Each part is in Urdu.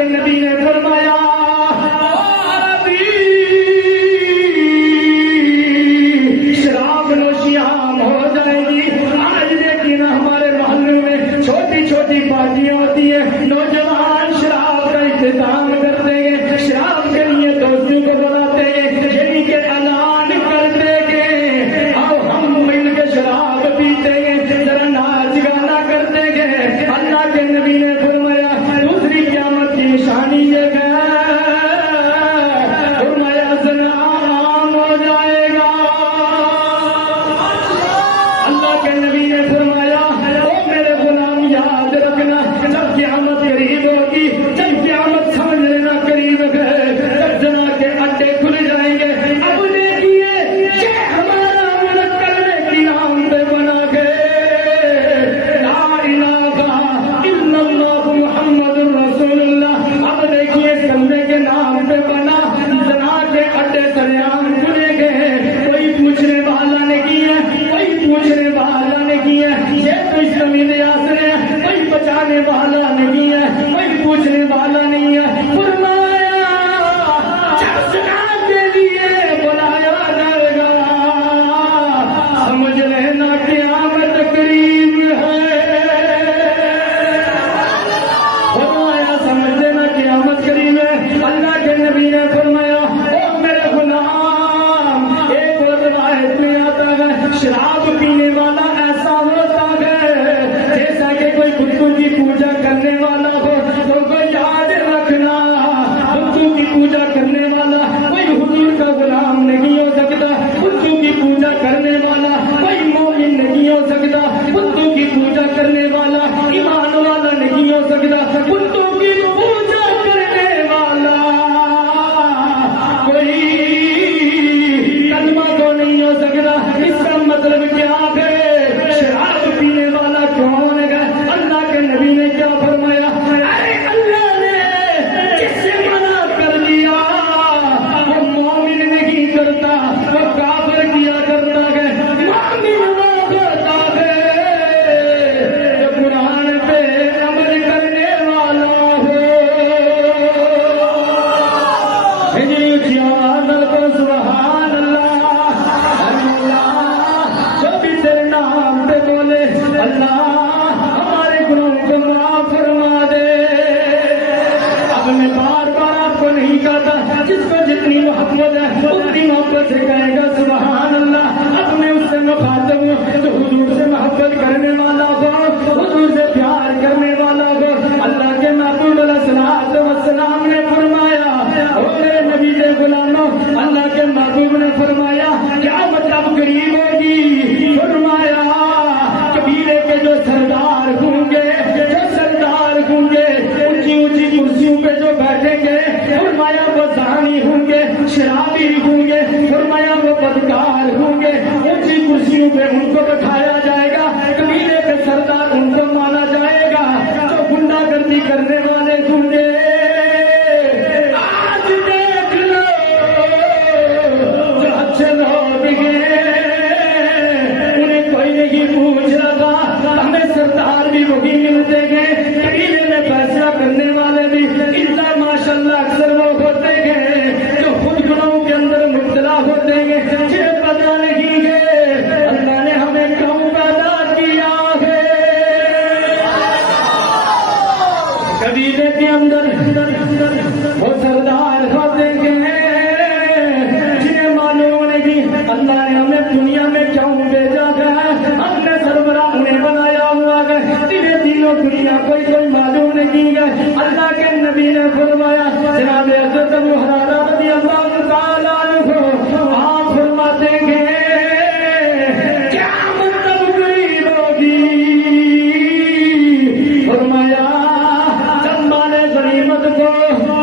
کے نبی نے فرمایا شراب نوشی عام ہو جائے گی. آج لیکن ہمارے محلے میں چھوٹی چھوٹی پارٹیاں ہوتی ہیں, نوجوان شراب کا انتظام کرتے ہیں, شراب کے لیے دوستوں کو بلاتے ہیں, یعنی کہ اعلان کرتے ہیں آؤ ہم مل کے شراب پیتے ہیں, ذرا ناچ گانا کرتے ہیں. اللہ کے نبی نے فرمایا دوسری قیامت کی نشانی یہ ہے, فرمایا زنا عام ہو جائے گا. اللہ کے نبی نے فرمایا او میرے غلام یاد رکھنا, جب قیامت قریب ہوگی, جب قیامت سمجھ لینا قریب ہے, جب زنا کے اڈے کھل جائیں گے. اب دیکھیے یہ ہمارا ملک کرنے کی نام پہ بنا کے لا الہ الا اللہ محمد رسول اللہ. اب دیکھیے کرنے کے نام پہ بنا, زنا کے اڈے سریعام کھلیں گے. کوئی پوچھنے والا نہیں ہے, کوئی پوچھنے والا نہیں ہے, یہ تو اسلامی ریاست ہے, کوئی بچانے والا نہیں ہے, کوئی پوچھنے والا نہیں ہے. فرمایا جب زنا کے لیے بلایا جائے گا سمجھ لینا قیامت قریب ہے. فرمایا سمجھ لینا قیامت قریب ہے. اللہ کے نبی نے فرمایا او میرے غلام, ایک اور روایت میں آتا ہے شراب پینے والا ایسا ہوتا ہے جیسا کہ کوئی بتوں کی پوجا کرنے والا ہو. تو کوئی یاد رکھنا بتوں کی پوجا کرنے والا کوئی حضور کا غلام نہیں ہو سکتا, بتوں کی پوجا کرنے والا کوئی مومن نہیں ہو سکتا, بتوں کی پوجا کرنے والا ایمان والا نہیں ہو سکتا, بتوں کی پوجا کرنے والا کوئی کلمہ تو نہیں ہو سکتا. اس کا مطلب کیا ہے؟ شراب پینے والا کون ہے؟ اللہ کے نبی نے کیا فرمایا؟ ارے اللہ نے جس سے منع کر دیا وہ مومن نہیں کرتا, وہ کافر کیا کرتا ہے. مومن وہ کرتا ہے جو قرآن پہ عمل کرنے والا ہو. ہجری کی آواز کو سبحان اللہ, اللہ جو بھی تیرے نام پہ بولے اللہ ہمارے گناہوں کو معاف فرما دے. اب میں بار بار آپ کو نہیں کہتا, جس کو جتنی محبت ہے اتنی محبت سے کہے گا سبحان اللہ. اب میں اس سے مخاطب ہوں جو حضور سے محبت کرنے والا ہو, حضور سے پیار کرنے والا ہو. اللہ کے محبوب علیہ الصلوۃ والسلام نے فرمایا او میرے نبی کے غلاموں, اللہ کے محبوب نے فرمایا قیامت اب قریب ہوگی. فرمایا قبیلے کے جو سردار ہوں گے, جو سردار ہوں گے, اونچی اونچی کرسیوں پہ جو بیٹھیں گے, فرمایا وہ زانی ہوں گے, شرابی ہوں گے, فرمایا وہ بدکار ہوں گے. اونچی کرسیوں پہ ان کو بٹھایا جائے گا, قبیلے کے سردار ان کو مانا جائے گا. جو گنڈا گردی کرنے والے ہوں گے آج دیکھ لو جو اچھے لوگ ہیں انہیں کوئی نہیں پوچھ رہا, ہمیں سردار بھی وہی ملتے ہیں, قبیلے میں فیصلہ کرنے والے بھی اللہ ماشاء اللہ اکثر وہ ہوتے ہیں جو خود گناہوں کے اندر مبتلا ہوتے ہیں. جنہیں پتہ نہیں ہے اللہ نے ہمیں کیوں پیدا کیا ہے. قبیلے کے اندر وہ سردار ہوتے ہیں جنہیں معلوم نہیں اللہ نے ہمیں دنیا میں کیوں بھیجا ہے. ہم نے سربراہ انہیں بنایا ہوا ہے, تیرے دینوں دنیا کوئی معلوم نہیں ہے. اللہ کے نبی نے فرمایا جناب حضرت ابو ہریرہ رضی اللہ تعالیٰ عنہ آپ فرماتے ہیں قیامت تب قریب ہوگی. فرمایا جب مال غنیمت کو,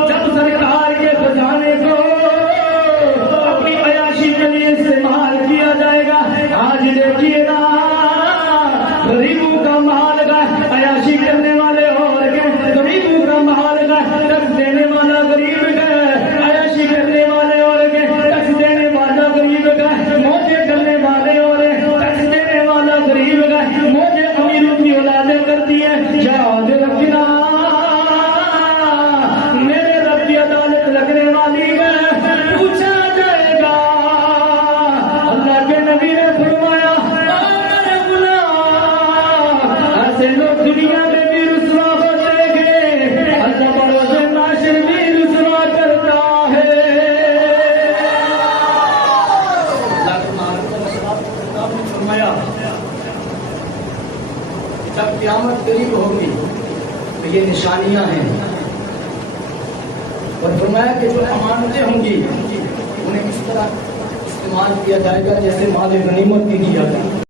جب سرکار کے خزانے کو اپنی عیاشی کے لیے استعمال کیا جائے گا. آج دیکھیے نا غریبوں کا مال کا عیاشی کرنے والے اور جب قیامت قریب ہوگی تو یہ نشانیاں ہیں، اور فرمایا کہ جو امانتیں ہوں گی انہیں اس طرح استعمال کیا جائے گا جیسے مال غنیمت کی کیا جائے۔